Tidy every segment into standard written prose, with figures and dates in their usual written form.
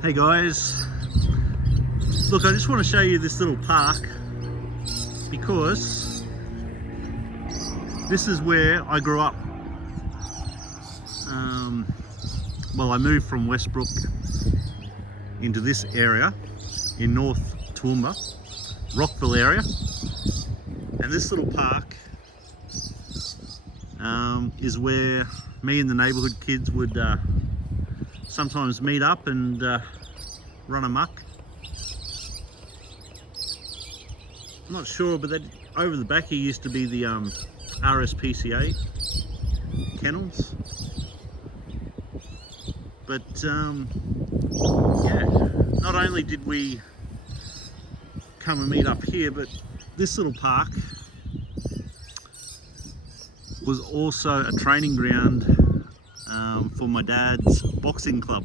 Hey guys, look, I just want to show you this little park because this is where I grew up. Well, I moved from Westbrook into this area in North Toowoomba, Rockville area, and this little park is where me and the neighbourhood kids would sometimes meet up and run amok. I'm not sure, but that over the back here used to be the RSPCA kennels. But yeah, not only did we come and meet up here, but this little park was also a training ground for my dad's boxing club.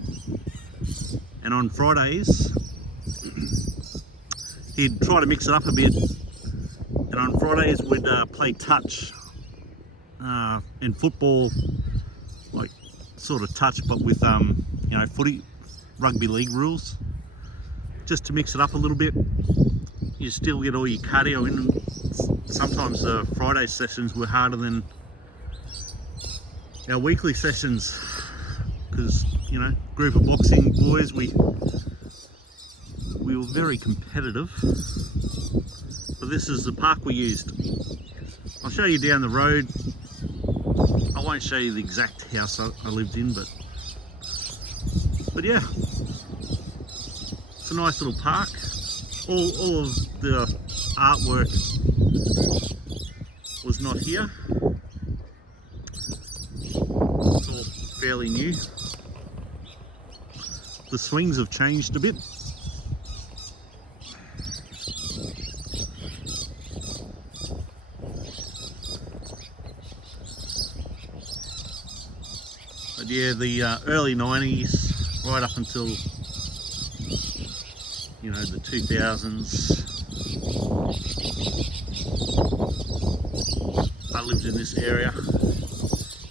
And on Fridays, he'd try to mix it up a bit. And on Fridays, we'd play touch in football, like sort of touch, but with you know, footy, rugby league rules, just to mix it up a little bit. You still get all your cardio in. Sometimes the Friday sessions were harder than our weekly sessions because, you know, group of boxing boys, we were very competitive. But this is the park we used. I'll show you down the road. I won't show you the exact house I lived in, but yeah, it's a nice little park. All of the artwork was not here. It's all fairly new. The swings have changed a bit. But yeah, the early 90s, right up until, you know, the 2000s, I lived in this area,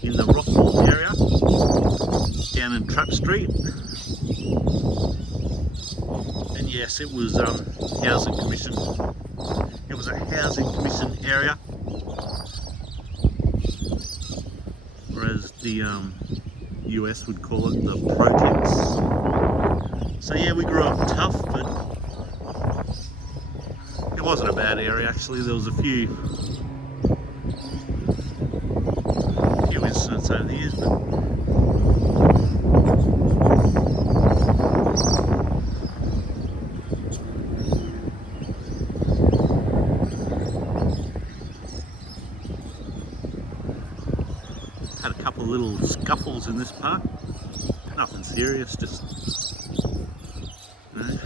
in the Rockville area, down in Trap Street. And yes, it was housing commission. It was a housing commission area, whereas the US would call it the projects. So yeah, we grew up tough, but it wasn't a bad area actually. There was a few incidents over the years, but had a couple of little scuffles in this park. Nothing serious, just, you know,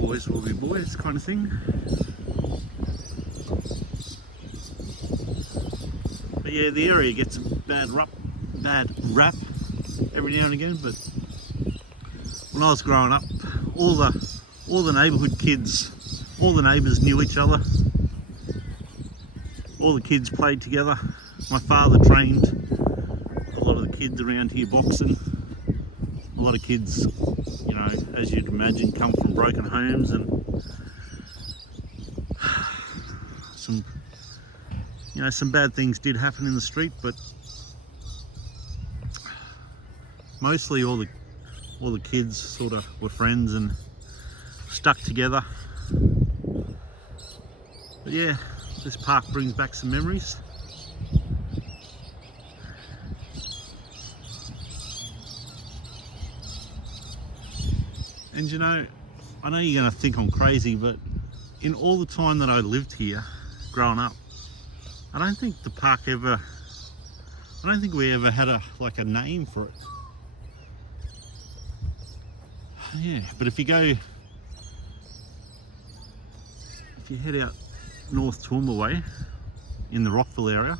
boys will be boys kind of thing. But yeah, the area gets a bad rap every now and again. But when I was growing up, all the neighbourhood kids, all the neighbours knew each other. All the kids played together. My father trained a lot of the kids around here boxing. A lot of kids, you know, as you'd imagine, come from broken homes, and some bad things did happen in the street, but mostly all the kids sort of were friends and stuck together. But yeah, this park brings back some memories. And you know, I know you're going to think I'm crazy, but in all the time that I lived here, growing up, I don't think we ever had a name for it. Yeah, but if you head out North Toowoomba way, in the Rockville area,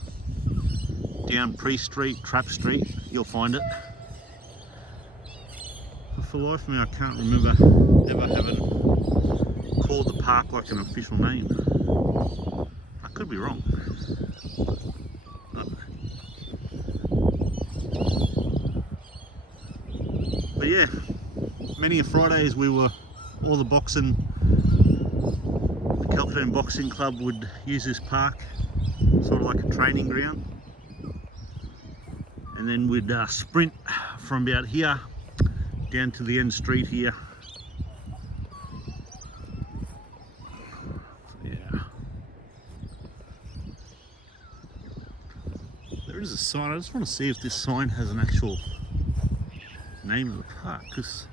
down Pre Street, Trap Street, you'll find it. But for the life of me, I can't remember ever having called the park like an official name. I could be wrong. But yeah, many a Fridays we were, all the boxing, the Calcutta Boxing Club would use this park, sort of like a training ground. And then we'd sprint from about here down to the end street here. Yeah. There is a sign. I just want to see if this sign has an actual name of the park, because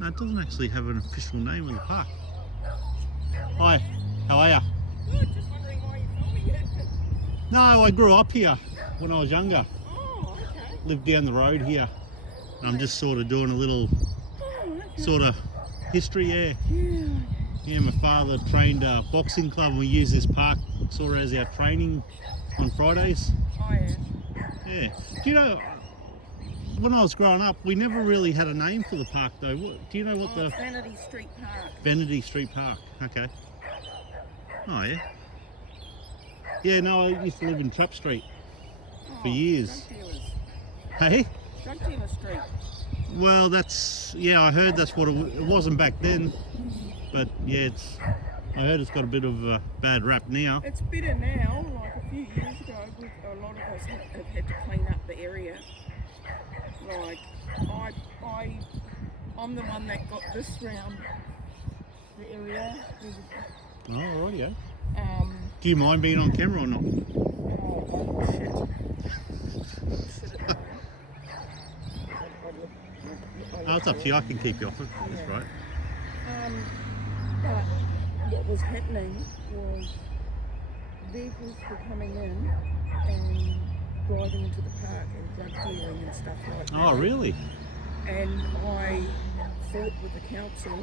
no, it doesn't actually have an official name of the park. Hi, how are ya? Good, just wondering why you're filming it. No, I grew up here when I was younger. Oh, okay. Lived down the road here. I'm just sort of doing a little Okay. sort of history, yeah. Yeah. Yeah, my father trained a boxing club and we use this park sort of as our training on Fridays. Oh, yeah. Yeah. Do you know, when I was growing up, we never really had a name for the park though. Do you know what It's Vanity Street Park. Vanity Street Park? Okay. Oh yeah. Yeah, no, I used to live in Trap Street for years. Drug dealers. Hey? Drug Dealer Street. Well, that's, yeah, I heard that's what it wasn't back then. But yeah, I heard it's got a bit of a bad rap now. It's better now. Like a few years ago, a lot of us have had to clean up the area. Like, I'm the one that got this round the area. Oh, rightio. Um, Do you mind being on camera or not? oh, shit. Oh, it's up to you. I can keep you off it. That's right. But what was happening was vehicles were coming in and driving into the park and drug dealing and stuff like that. Oh, really? And I fought with the council,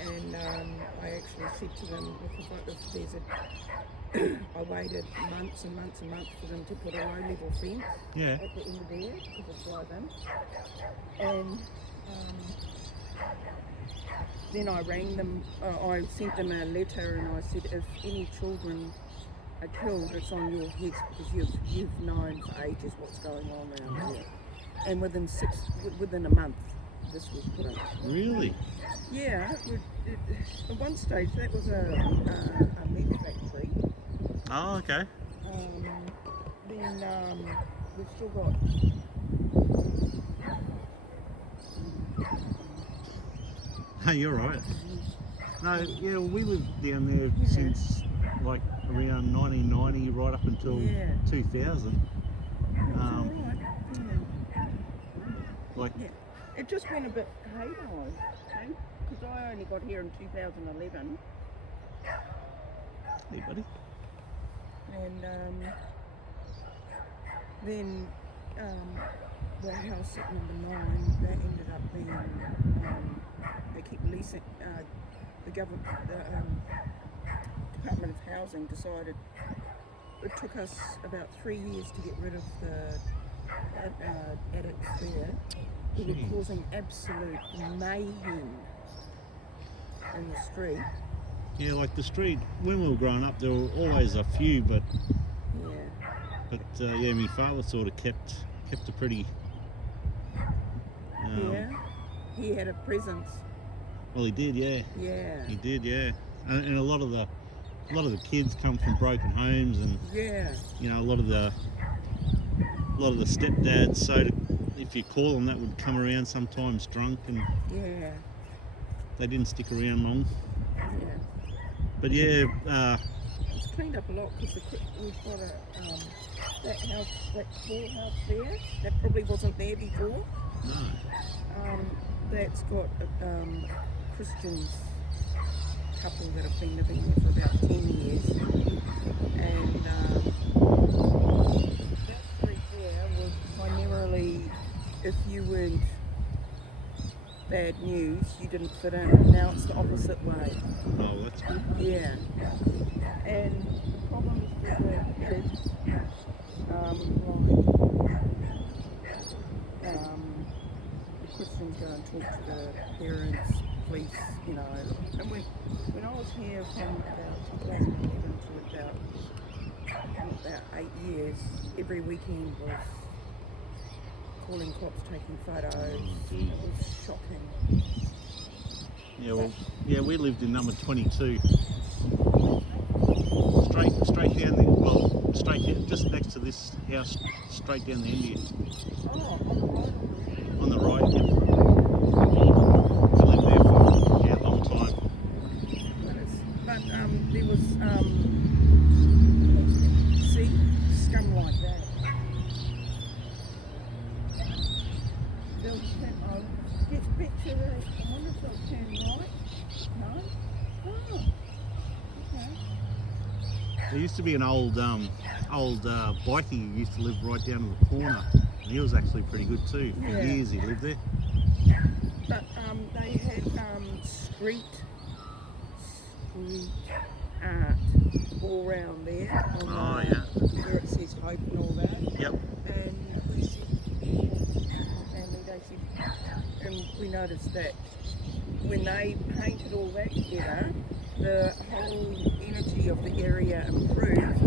and I actually said to them, look, if there's I waited months and months and months for them to put a low-level fence Yeah. at the end of there because it's drive-in. And then I rang them, I sent them a letter and I said, if any children are killed, it's on your heads because you've known for ages what's going on around here. And within a month, this was put up. Really? Yeah, at one stage that was a meat factory. Oh, okay. Then we've still got. Hey, you're right. No, yeah, well, we lived down there since like around 1990 right up until 2000. Like, yeah, it just went a bit haywire, because I only got here in 2011. hey, buddy. And then the house at number 9, that ended up being, they keep leasing, the government, the Department of Housing decided, it took us about 3 years to get rid of the addicts there, who were causing absolute mayhem in the street. Yeah, like the street, when we were growing up, there were always a few, but yeah, my father sort of kept a pretty. Yeah, he had a presence. Well, he did, yeah. Yeah. He did, yeah. And a lot of the kids come from broken homes, and you know, a lot of the stepdads. So if you call them, that would come around sometimes drunk, and they didn't stick around long. Yeah. But yeah, it's cleaned up a lot because we've got that house, that poor house there, that probably wasn't there before. no. That's got Christians couple that have been living there for about 10 years. And that street there was primarily, if you weren't bad news, you didn't fit in. Now it's the opposite way. Oh, that's good. Yeah. And the problems with the kids, the parents, police, you know. And when I was here from about 2011 to about 8 years, every weekend was calling cops, taking photos. gee. It was shocking. Yeah, well, yeah, we lived in number 22. Straight down the, well, straight down, just next to this house, straight down the end here. Oh, On the right, yeah. We lived there for, yeah, a long time. but there was, see, scum like that. They'll turn, this picture there, I wonder if they'll turn right. No? Oh, okay. There used to be an old bikie who used to live right down in the corner. And he was actually pretty good too. For Yeah. years he lived there. But they had street art all around there. On Oh, the, yeah. where it says hope and all that. Yep. And we said, family, they said, and we noticed that when they painted all that together, the whole energy of the area improved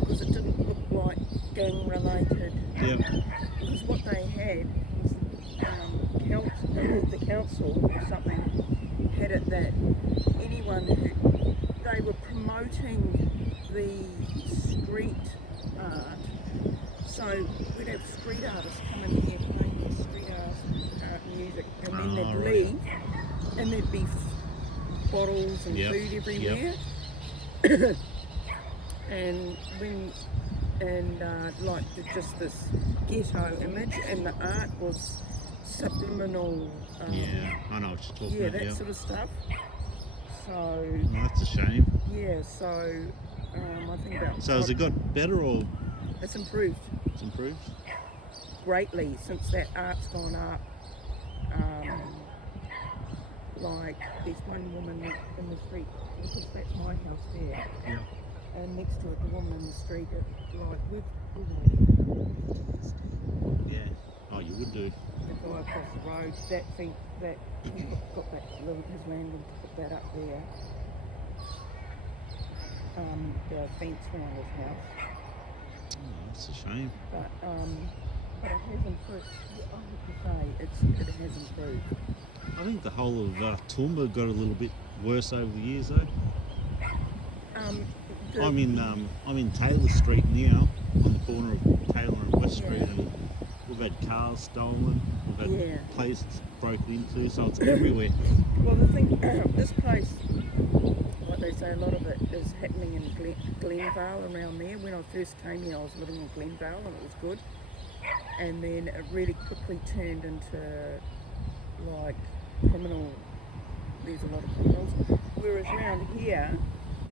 because it didn't look like gang related. Yep. Because what they had was the council or something had it that anyone who they were promoting the street art. So we'd have street artists come in here playing street art music, and then they'd right. leave, and there'd be bottles and Yep, food everywhere. and when like just this ghetto image, and the art was subliminal. Yeah, I know what you're talking Yeah, about. that sort of stuff. So Well, that's a shame. yeah, so I think about. So has it got better or It's improved it's improved? greatly since that art's gone up. Like there's one woman in the street, because that's my house there, Yeah. and next to it, the woman in the street, like we've Yeah. Oh, you would do. the guy across the road, that thing, that he got that his land and put that up there. The fence around his house, Oh, that's a shame. but it has improved. I have to say, it has improved. I think the whole of Toowoomba got a little bit worse over the years though. I'm in Taylor Street now, on the corner of Taylor and West Street, and we've had cars stolen, we've had places broken into, so it's everywhere. Well, the thing, this place, like they say, a lot of it is happening in Glenvale around there. When I first came here, I was living in Glenvale, and it was good. And then it really quickly turned into like criminal. There's a lot of criminals. Whereas around here,